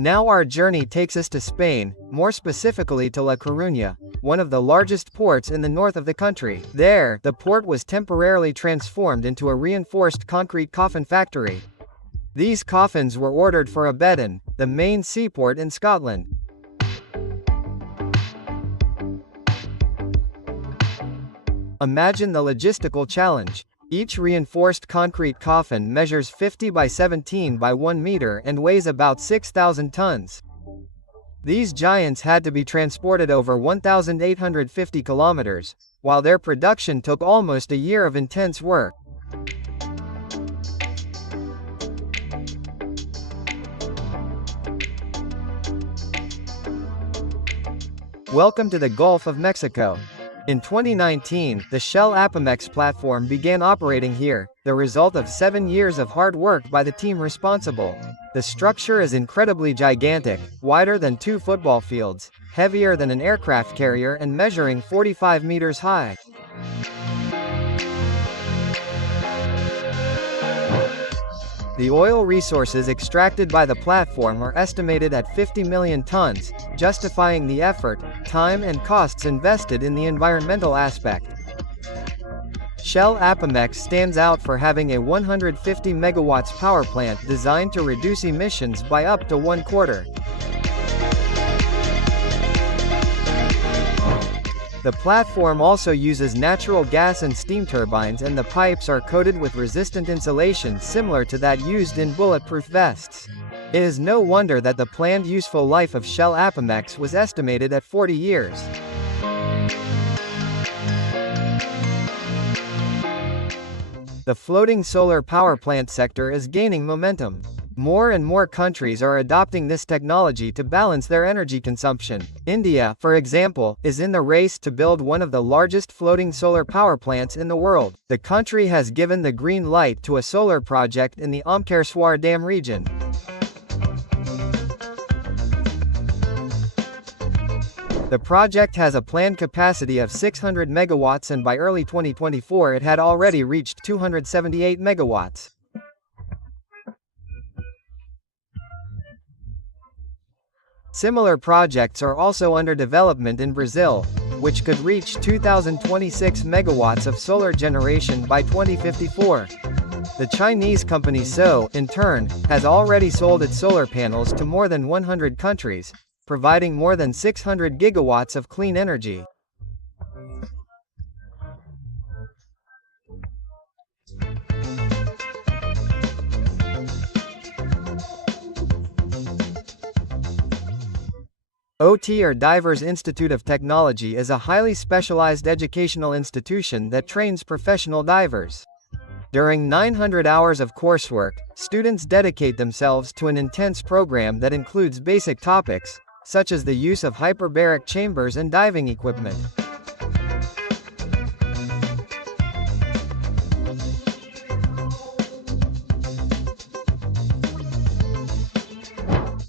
Now our journey takes us to Spain, more specifically to La Coruña, one of the largest ports in the north of the country. There, the port was temporarily transformed into a reinforced concrete coffin factory. These coffins were ordered for Aberdeen, the main seaport in Scotland. Imagine the logistical challenge. Each reinforced concrete coffin measures 50 by 17 by 1 meter and weighs about 6,000 tons. These giants had to be transported over 1,850 kilometers, while their production took almost a year of intense work. Welcome to the Gulf of Mexico. In 2019, the Shell Apemex platform began operating here, the result of 7 years of hard work by the team responsible. The structure is incredibly gigantic, wider than 2 football fields, heavier than an aircraft carrier and measuring 45 meters high. The oil resources extracted by the platform are estimated at 50 million tons, justifying the effort, time and costs invested in the environmental aspect. Shell Apemex stands out for having a 150 megawatts power plant designed to reduce emissions by up to 1/4. The platform also uses natural gas and steam turbines, and the pipes are coated with resistant insulation similar to that used in bulletproof vests. It is no wonder that the planned useful life of Shell Apemex was estimated at 40 years. The floating solar power plant sector is gaining momentum. More and more countries are adopting this technology to balance their energy consumption. India, for example, is in the race to build one of the largest floating solar power plants in the world. The country has given the green light to a solar project in the Omkareshwar Dam region. The project has a planned capacity of 600 megawatts, and by early 2024 it had already reached 278 megawatts. Similar projects are also under development in Brazil, which could reach 2,026 megawatts of solar generation by 2054. The Chinese company SO, in turn, has already sold its solar panels to more than 100 countries, providing more than 600 gigawatts of clean energy. OT, or Divers Institute of Technology, is a highly specialized educational institution that trains professional divers. During 900 hours of coursework, students dedicate themselves to an intense program that includes basic topics, such as the use of hyperbaric chambers and diving equipment.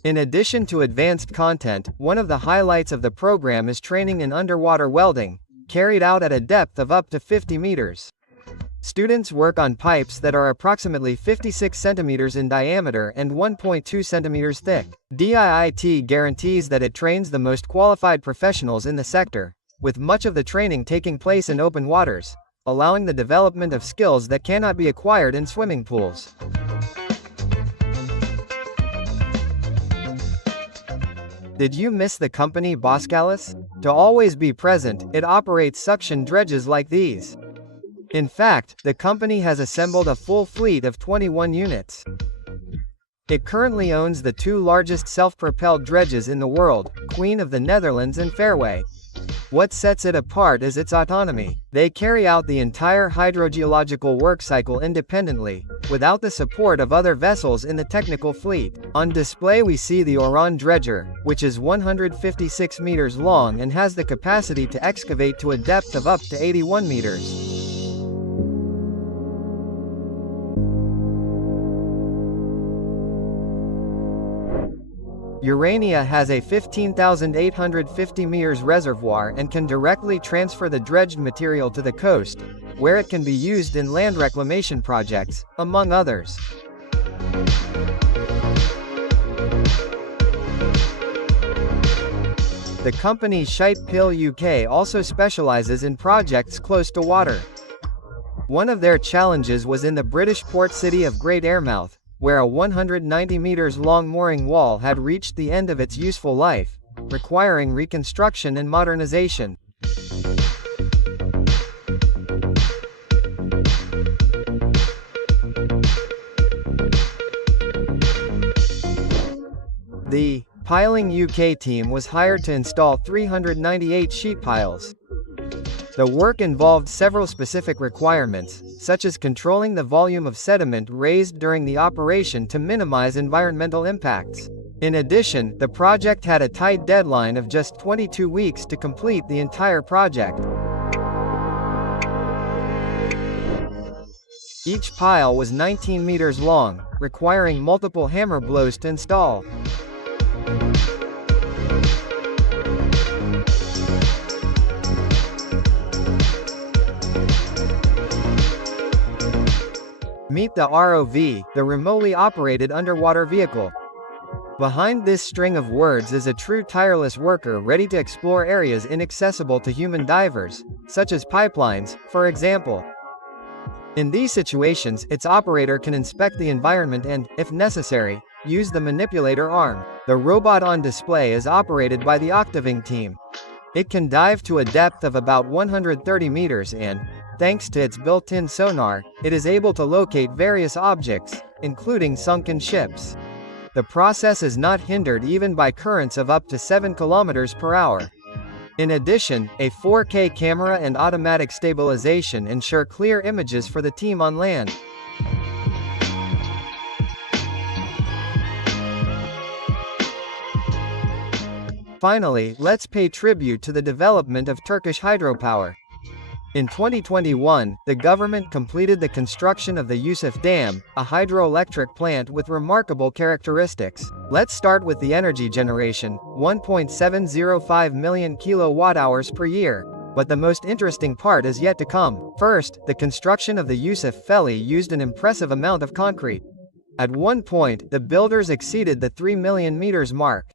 In addition to advanced content, one of the highlights of the program is training in underwater welding, carried out at a depth of up to 50 meters. Students work on pipes that are approximately 56 centimeters in diameter and 1.2 centimeters thick. DIIT guarantees that it trains the most qualified professionals in the sector, with much of the training taking place in open waters, allowing the development of skills that cannot be acquired in swimming pools. Did you miss the company Boskalis? To always be present, it operates suction dredges like these. In fact, the company has assembled a full fleet of 21 units. It currently owns the 2 largest self-propelled dredges in the world, Queen of the Netherlands and Fairway. What sets it apart is its autonomy. They carry out the entire hydrogeological work cycle independently, without the support of other vessels in the technical fleet. On display we see the Oran Dredger, which is 156 meters long and has the capacity to excavate to a depth of up to 81 meters. Urania has a 15,850 meters reservoir and can directly transfer the dredged material to the coast, where it can be used in land reclamation projects, among others. The company Shite Pill UK also specializes in projects close to water. One of their challenges was in the British port city of Great Yarmouth, where a 190 meters long mooring wall had reached the end of its useful life, requiring reconstruction and modernization. The Piling UK team was hired to install 398 sheet piles. The work involved several specific requirements, such as controlling the volume of sediment raised during the operation to minimize environmental impacts. In addition, the project had a tight deadline of just 22 weeks to complete the entire project. Each pile was 19 meters long, requiring multiple hammer blows to install. Meet the ROV, the remotely operated underwater vehicle. Behind this string of words is a true tireless worker ready to explore areas inaccessible to human divers, such as pipelines, for example. In these situations, its operator can inspect the environment and, if necessary, use the manipulator arm. The robot on display is operated by the Octaving team. It can dive to a depth of about 130 meters and, thanks to its built-in sonar, it is able to locate various objects, including sunken ships. The process is not hindered even by currents of up to 7 kilometers per hour. In addition, a 4K camera and automatic stabilization ensure clear images for the team on land. Finally, let's pay tribute to the development of Turkish hydropower. In 2021, the government completed the construction of the Yusuf Dam, a hydroelectric plant with remarkable characteristics. Let's start with the energy generation, 1.705 million kilowatt-hours per year. But the most interesting part is yet to come. First, the construction of the Yusuf Feli used an impressive amount of concrete. At one point, the builders exceeded the 3 million meters mark.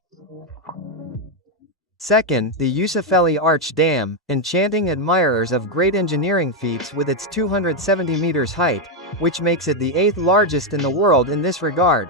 Second, the Yusufeli Arch Dam, enchanting admirers of great engineering feats with its 270 meters height, which makes it the 8th largest in the world in this regard.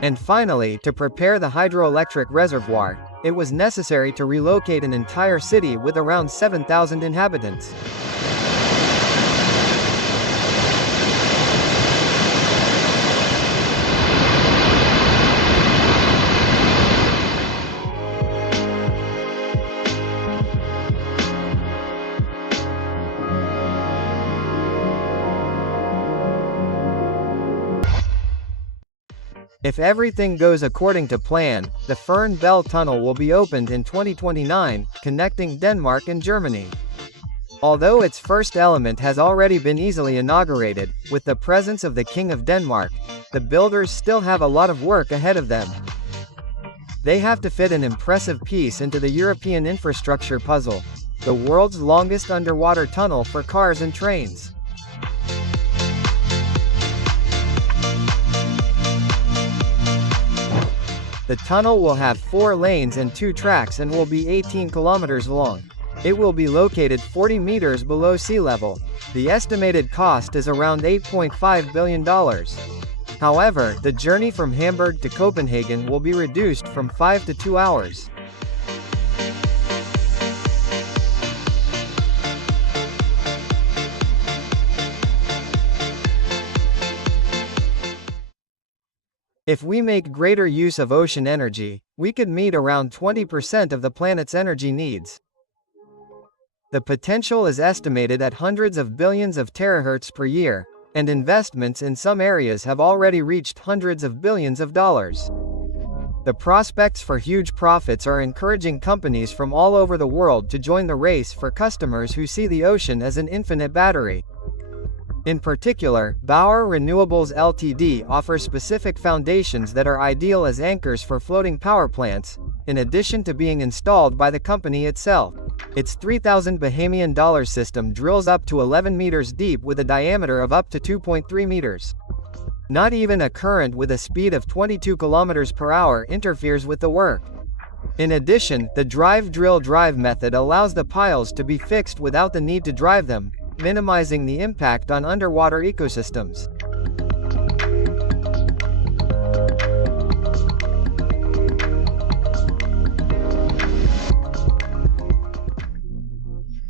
And finally, to prepare the hydroelectric reservoir, it was necessary to relocate an entire city with around 7,000 inhabitants. If everything goes according to plan, the Fern Bell Tunnel will be opened in 2029, connecting Denmark and Germany. Although its first element has already been easily inaugurated, with the presence of the King of Denmark, the builders still have a lot of work ahead of them. They have to fit an impressive piece into the European infrastructure puzzle, the world's longest underwater tunnel for cars and trains. The tunnel will have 4 lanes and 2 tracks and will be 18 kilometers long. It will be located 40 meters below sea level. The estimated cost is around $8.5 billion. However, the journey from Hamburg to Copenhagen will be reduced from 5 to 2 hours. If we make greater use of ocean energy, we could meet around 20% of the planet's energy needs. The potential is estimated at hundreds of billions of terahertz per year, and investments in some areas have already reached hundreds of billions of dollars. The prospects for huge profits are encouraging companies from all over the world to join the race for customers who see the ocean as an infinite battery. In particular, Bauer Renewables Ltd. offers specific foundations that are ideal as anchors for floating power plants, in addition to being installed by the company itself. Its $3,000 Bahamian system drills up to 11 meters deep with a diameter of up to 2.3 meters. Not even a current with a speed of 22 kilometers per hour interferes with the work. In addition, the drive-drill-drive method allows the piles to be fixed without the need to drive them, minimizing the impact on underwater ecosystems.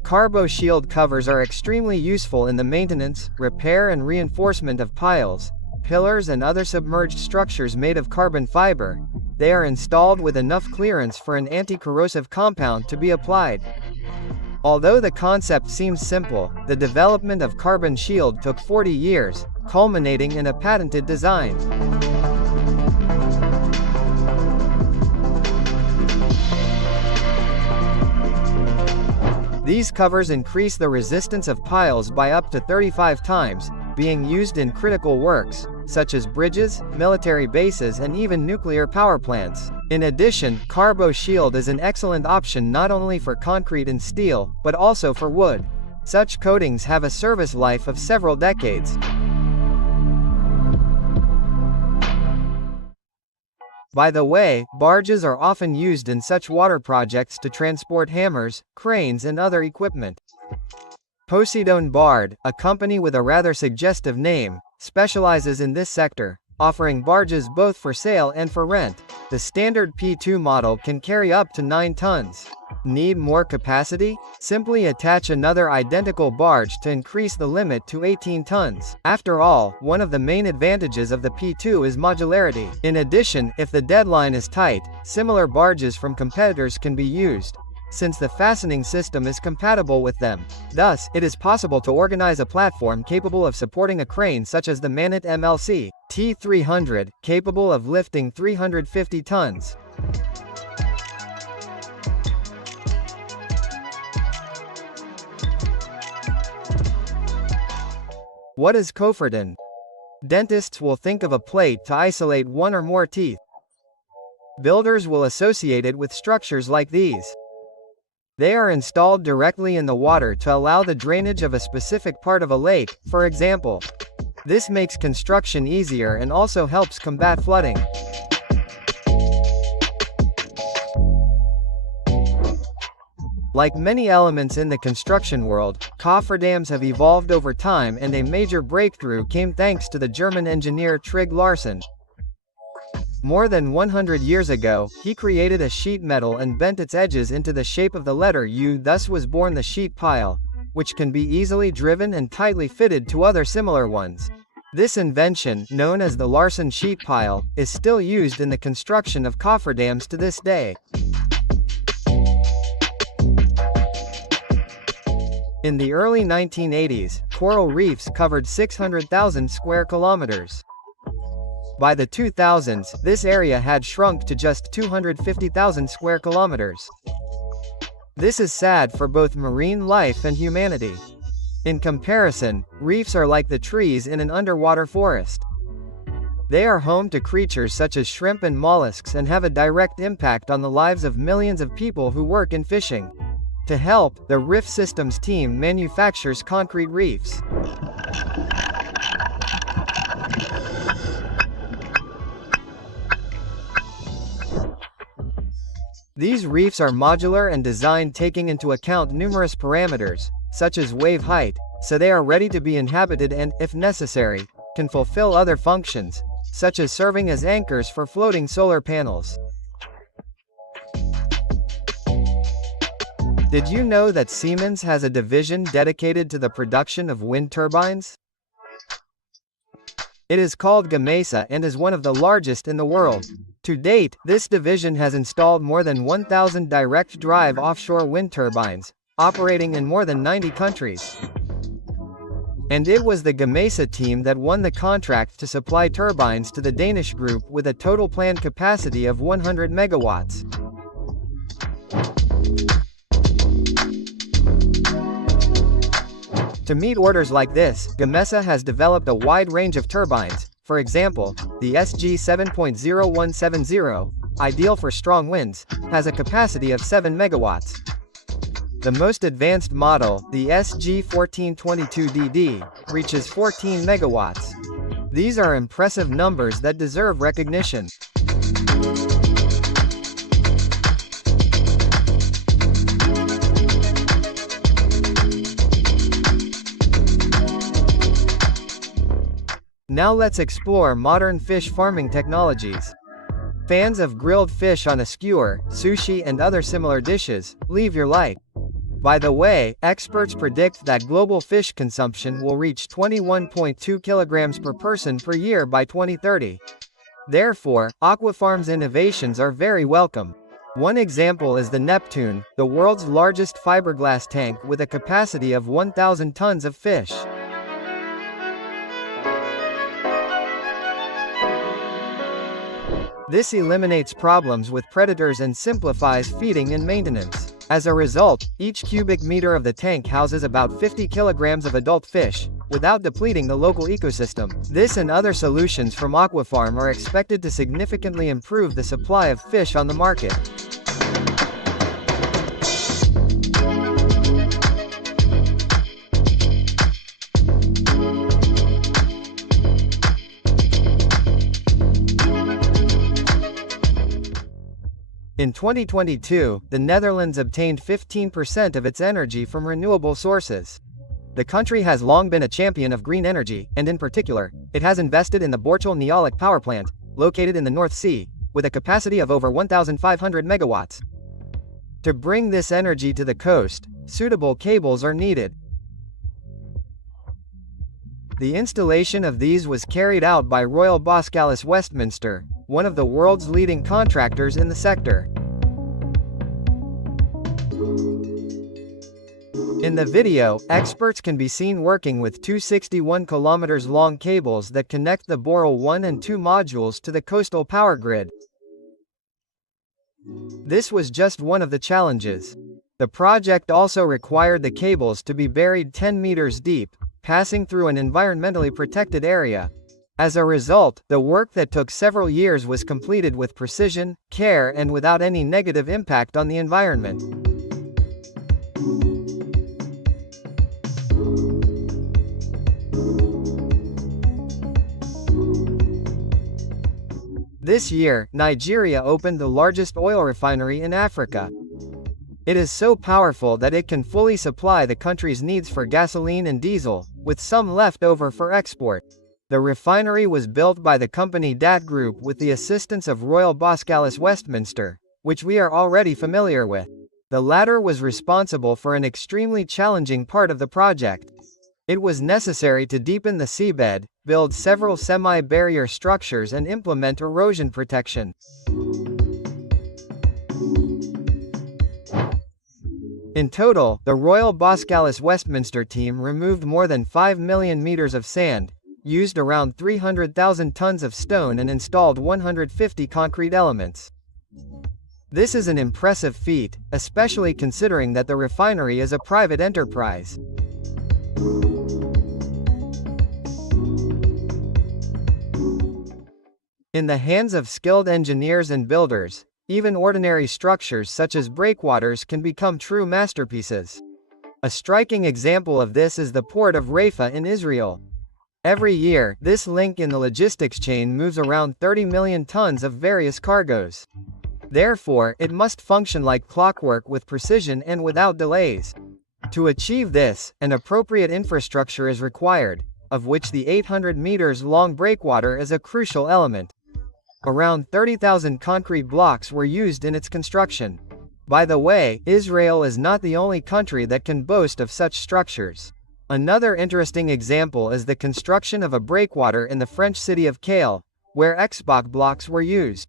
CarboShield covers are extremely useful in the maintenance, repair and reinforcement of piles, pillars and other submerged structures made of carbon fiber. They are installed with enough clearance for an anti-corrosive compound to be applied. Although the concept seems simple, the development of CarbonShield took 40 years, culminating in a patented design. These covers increase the resistance of piles by up to 35 times, being used in critical works, such as bridges, military bases and even nuclear power plants. In addition, CarbonShield is an excellent option not only for concrete and steel, but also for wood. Such coatings have a service life of several decades. By the way, barges are often used in such water projects to transport hammers, cranes and other equipment. Poseidon Bard, a company with a rather suggestive name, specializes in this sector, offering barges both for sale and for rent. The standard P2 model can carry up to 9 tons. Need more capacity? Simply attach another identical barge to increase the limit to 18 tons. After all, one of the main advantages of the P2 is modularity. In addition, if the deadline is tight, similar barges from competitors can be used, since the fastening system is compatible with them. Thus, it is possible to organize a platform capable of supporting a crane such as the Manit MLC T300, capable of lifting 350 tons. What is Coferdon? Dentists will think of a plate to isolate one or more teeth. Builders will associate it with structures like these. They are installed directly in the water to allow the drainage of a specific part of a lake, for example. This makes construction easier and also helps combat flooding. Like many elements in the construction world, cofferdams have evolved over time, and a major breakthrough came thanks to the German engineer Trygg Larsen. More than 100 years ago, he created a sheet metal and bent its edges into the shape of the letter U. Thus was born the sheet pile, which can be easily driven and tightly fitted to other similar ones. This invention, known as the Larsen sheet pile, is still used in the construction of cofferdams to this day. In the early 1980s, coral reefs covered 600,000 square kilometers. By the 2000s, this area had shrunk to just 250,000 square kilometers. This is sad for both marine life and humanity. In comparison, reefs are like the trees in an underwater forest. They are home to creatures such as shrimp and mollusks and have a direct impact on the lives of millions of people who work in fishing. To help, the Riff Systems team manufactures concrete reefs. These reefs are modular and designed taking into account numerous parameters, such as wave height, so they are ready to be inhabited and, if necessary, can fulfill other functions, such as serving as anchors for floating solar panels. Did you know that Siemens has a division dedicated to the production of wind turbines? It is called Gamesa and is one of the largest in the world. To date, this division has installed more than 1,000 direct drive offshore wind turbines, operating in more than 90 countries. And it was the Gamesa team that won the contract to supply turbines to the Danish group with a total planned capacity of 100 megawatts. To meet orders like this, Gamesa has developed a wide range of turbines. For example, the SG 7.0170, ideal for strong winds, has a capacity of 7 megawatts. The most advanced model, the SG 1422DD, reaches 14 megawatts. These are impressive numbers that deserve recognition. Now let's explore modern fish farming technologies. Fans of grilled fish on a skewer, sushi and other similar dishes, leave your light. By the way, experts predict that global fish consumption will reach 21.2 kilograms per person per year by 2030. Therefore, Aquafarm's innovations are very welcome. One example is the Neptune, the world's largest fiberglass tank with a capacity of 1,000 tons of fish. This eliminates problems with predators and simplifies feeding and maintenance. As a result, each cubic meter of the tank houses about 50 kilograms of adult fish, without depleting the local ecosystem. This and other solutions from Aquafarm are expected to significantly improve the supply of fish on the market. In 2022, the Netherlands obtained 15% of its energy from renewable sources. The country has long been a champion of green energy, and in particular, it has invested in the Bortel Neolec power plant, located in the North Sea, with a capacity of over 1,500 megawatts. To bring this energy to the coast, suitable cables are needed. The installation of these was carried out by Royal Boskalis Westminster, one of the world's leading contractors in the sector. In the video, experts can be seen working with two 61 kilometers long cables that connect the Borel 1 and 2 modules to the coastal power grid. This was just one of the challenges. The project also required the cables to be buried 10 meters deep, passing through an environmentally protected area. As a result, the work that took several years was completed with precision, care and without any negative impact on the environment. This year, Nigeria opened the largest oil refinery in Africa. It is so powerful that it can fully supply the country's needs for gasoline and diesel, with some left over for export. The refinery was built by the company DAT Group with the assistance of Royal Boskalis Westminster, which we are already familiar with. The latter was responsible for an extremely challenging part of the project. It was necessary to deepen the seabed, build several semi-barrier structures and implement erosion protection. In total, the Royal Boskalis Westminster team removed more than 5 million meters of sand, used around 300,000 tons of stone and installed 150 concrete elements. This is an impressive feat, especially considering that the refinery is a private enterprise. In the hands of skilled engineers and builders, even ordinary structures such as breakwaters can become true masterpieces. A striking example of this is the port of Rafah in Israel. Every year, this link in the logistics chain moves around 30 million tons of various cargoes. Therefore, it must function like clockwork with precision and without delays. To achieve this, an appropriate infrastructure is required, of which the 800 meters long breakwater is a crucial element. Around 30,000 concrete blocks were used in its construction. By the way, Israel is not the only country that can boast of such structures. Another interesting example is the construction of a breakwater in the French city of Cail, where Xbox blocks were used.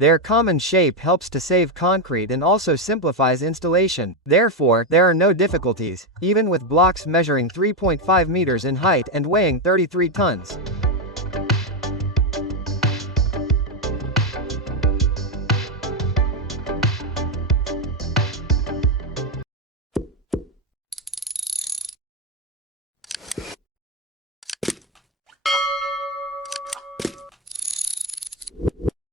Their common shape helps to save concrete and also simplifies installation. Therefore, there are no difficulties, even with blocks measuring 3.5 meters in height and weighing 33 tons.